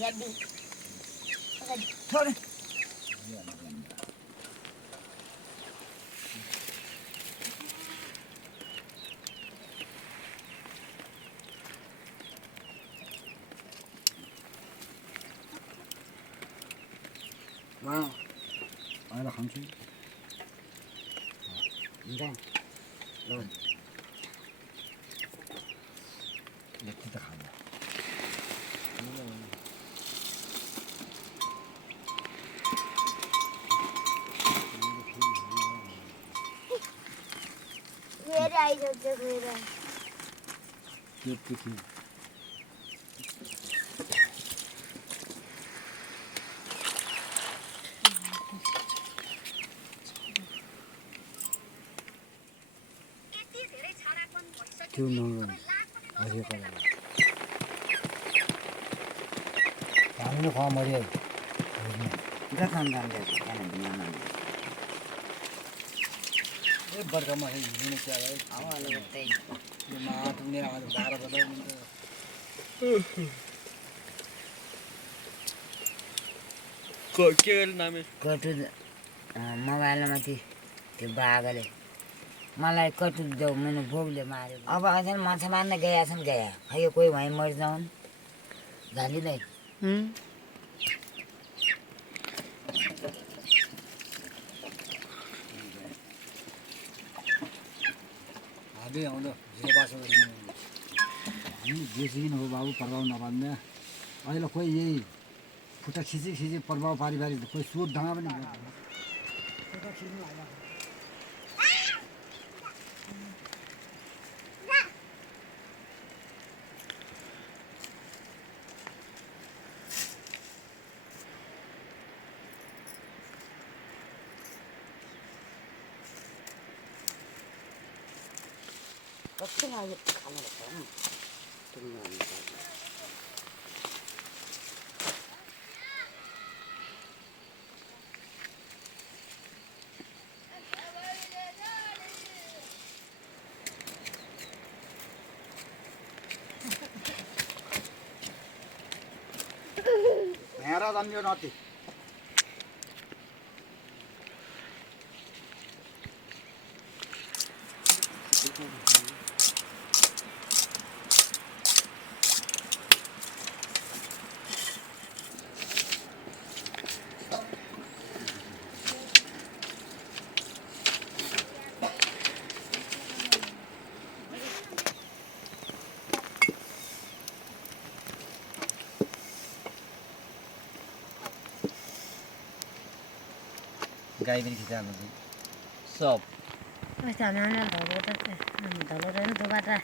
Jadi. Thôi. Wow. Ai là kháng chú. Vâng. Rồi. Để chúng ta khám. Về đây rồi cho về đây. Tiếp tiếp. Chưa ngon rồi. Ở đây coi. Nó khó mà đi. Rất là ngon đấy, cái này ngon lắm. Cái bật cái mà hình như क्या है? Áo là một tay. Nhưng mà tuần này ăn giá là bao nhiêu? को के नाम है? कटु मोबाइलमा त्यो बाघले मलाई कटु देऊ मैंने भोगले मार्यो अब अझै माछा मार्न गया छन् गया खै कोही भए मरि जाउन् झालिँदै आगे आउँदा झिरो बासो गरिनु हामी बेसी हो बाबु प्रभाव नपार्ने अहिले कोही यही खुट्टा खिची प्रभाव पारी कोही सुट ढङ्गा पनि खुट्टा खिच्नु लाग्यो कस्तो लाग्यो खानु पर्छ हेर जन्मियो नति गाई पनि खिचाल्नु सब अस्ति हामी धलो रहेन त्यो बाटा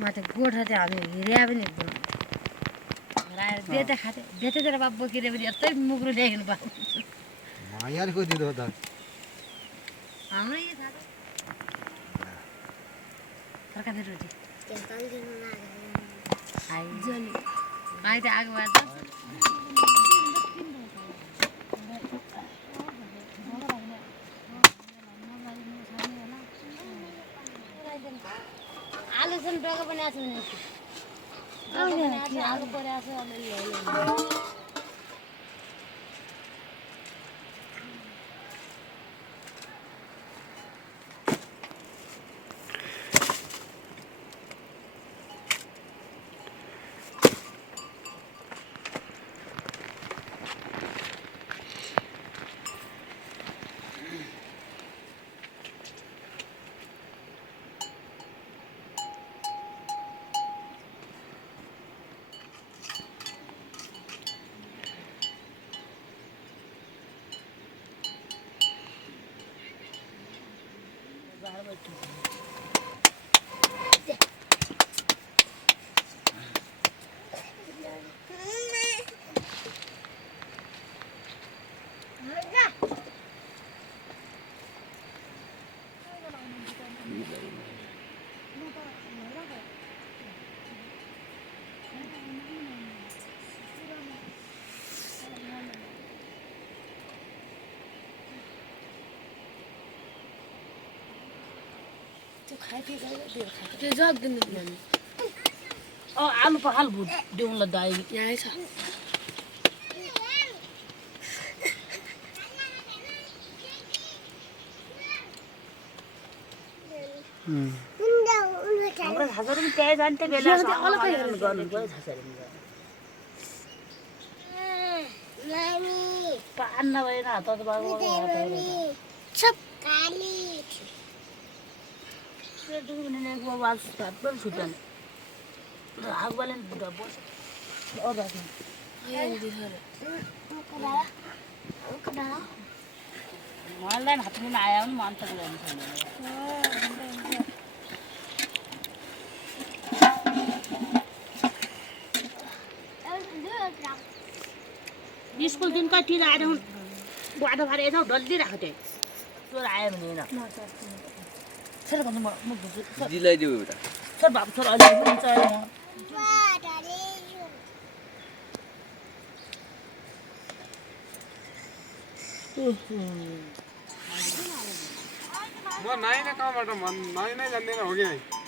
माथि गोठा चाहिँ हामी हिँड्या पनि बेच्दा खाँथ्यो बेचेर बाबु बोकिरे पनि यस्तै मुग्रो ल्याइकन पाएको मायाको दिँदो त हाम्रो यो थाहा तरकारी रोटी आइ त आगो बाँच्छ आलु चाहिँ डगा बनाएको छ आलु परेको छ अलिअलि ते जग्दिनु भने आलु पखाल भुट देऊँला दाइ यहाँ छ हाम्रो छाछरी पनि त्यही जान्थे बेला अलग्गै गर्नु गयो छाछरी पान नभएन हात बाबु छुट्यान हागवाले बस मलाई हातमा आयो भने मन त स्कुल दिन कति आएर बाटो भाडा यता डल्ली राखेको थिएँ चोर आयो भने होइन सर भन्नु म बुझ्छु दिलाई देऊ एउटा सर बाबु छोरा अलि हुन्छ म नाइ नै कहाँबाट नाइ नै जान्दैन हो कि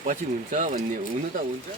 पछि हुन्छ भन्ने हुनु त हुन्छ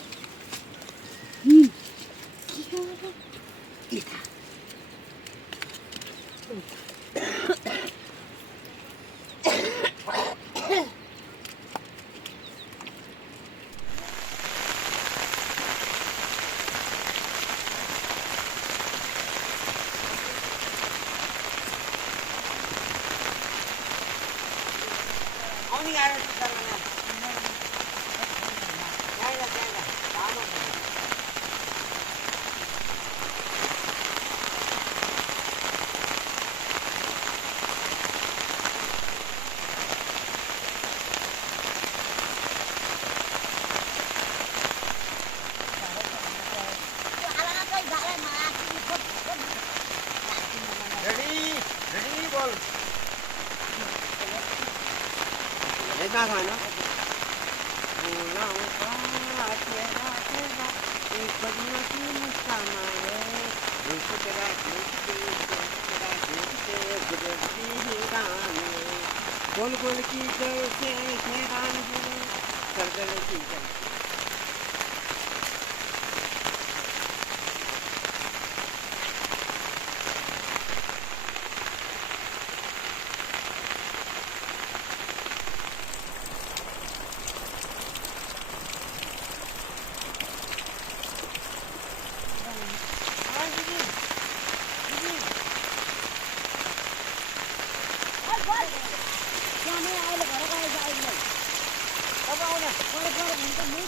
बोल की जय से राम जी सरदर की जय अब आउन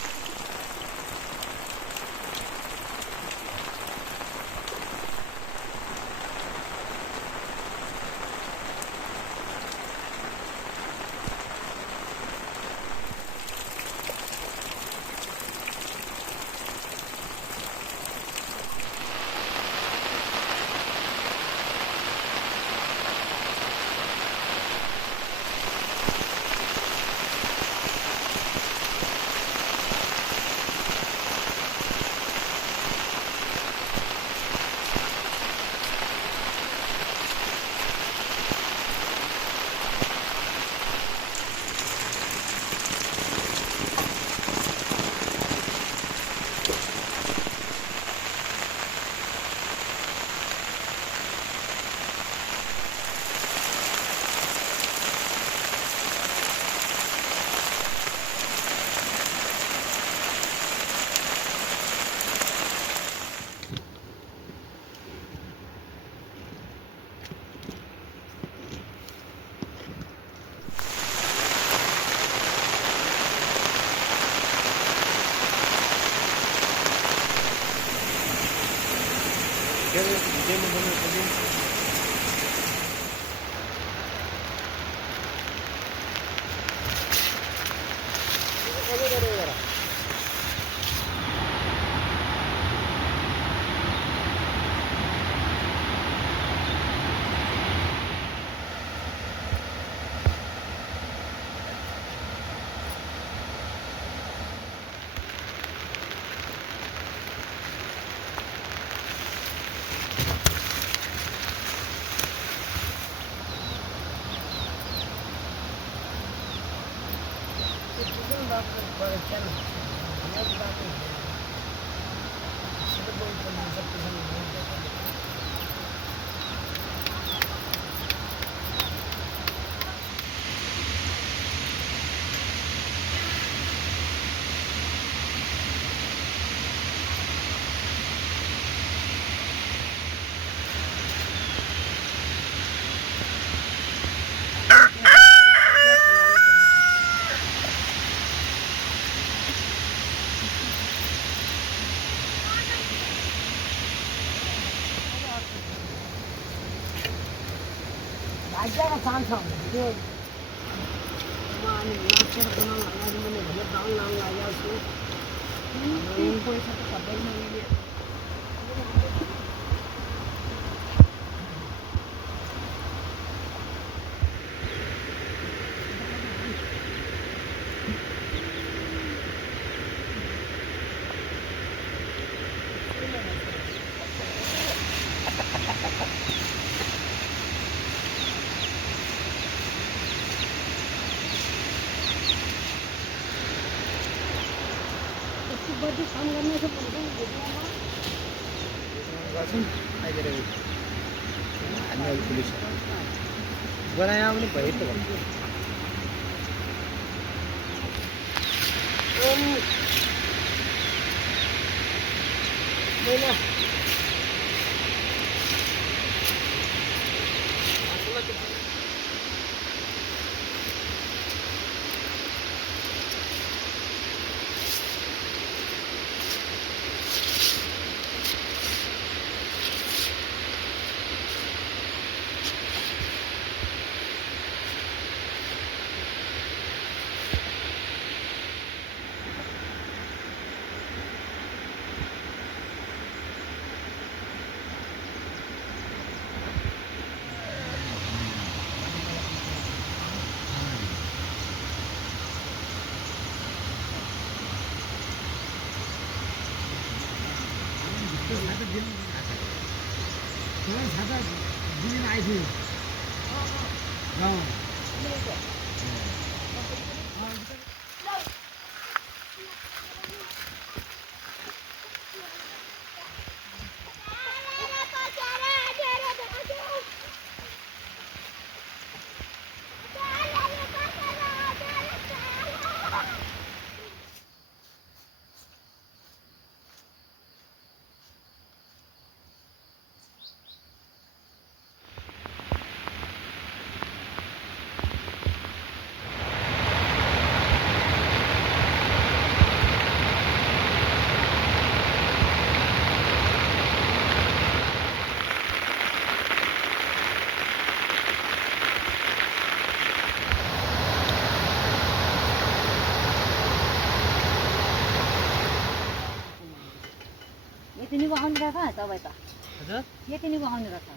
यति निको आउने रहेछ तपाईँ त यति निको आउने रहेछ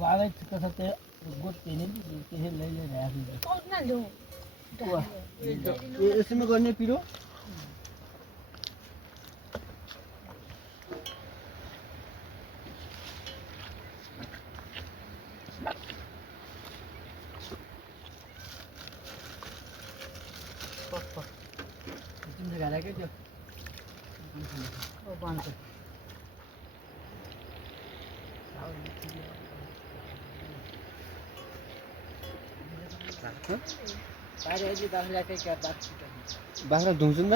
बाबा कसं ते गोट केले त्यसले लैले राख्नु यसमा गर्ने पिरो तिमीले गालेकै त्यो बन्छ बाख्रा धुन्छन् त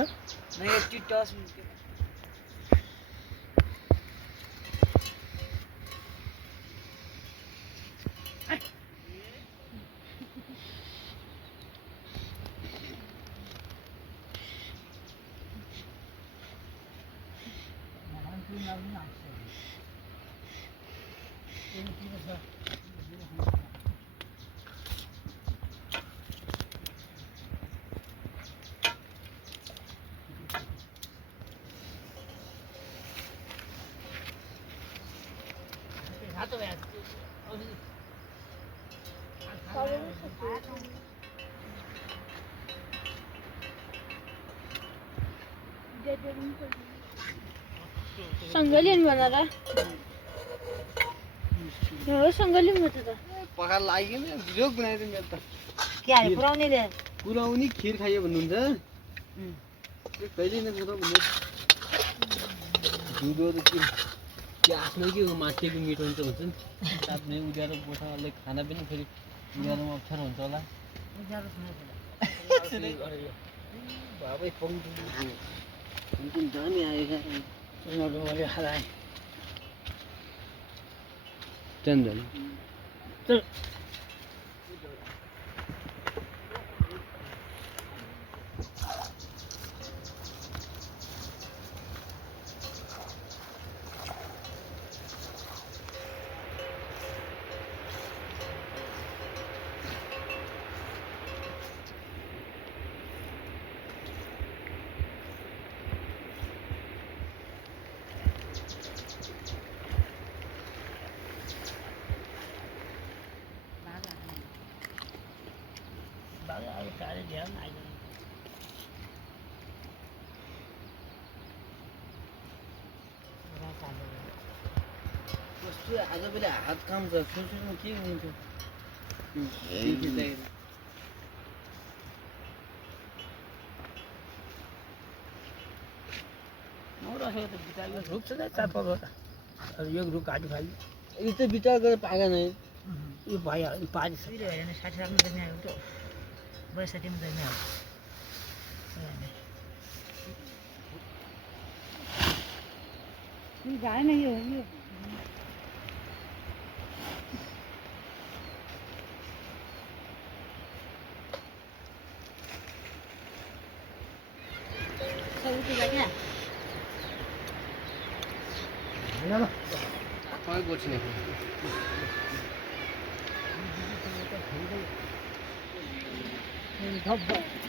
सङ्गली भनेर हो सङ्गली मात्रै त पखाल लाग्यो नि जोक बनाइदिनु मेरो त के अरे पुऱ्याउनेले पुऱ्याउनी खिर खाइयो भन्नुहुन्छ त्यो कहिले नै पुऱ्याउ भन्नु दुधो त के आफ्नै के हो माथिको मिठो हुन्छ भन्छ नि आफ्नै उज्यालो गोठाले खाना पनि फेरि उज्यालोमा अप्ठ्यारो हुन्छ होला बाबै पङ्कुन दामी आएका उनीहरूले खालाए चन्दन कस्तो आज बेला हात काम छ सोच्नु के हुन्थ्यो रुख छ चापाको यो रुख काटी खालि यो त विचार गरेर पाएन है यो भइहाल्यो पानी छ 60 राख्नु पर्ने हो त 62 मा पर्ने हो भएन यो कहाँ गोड्छिने धप्प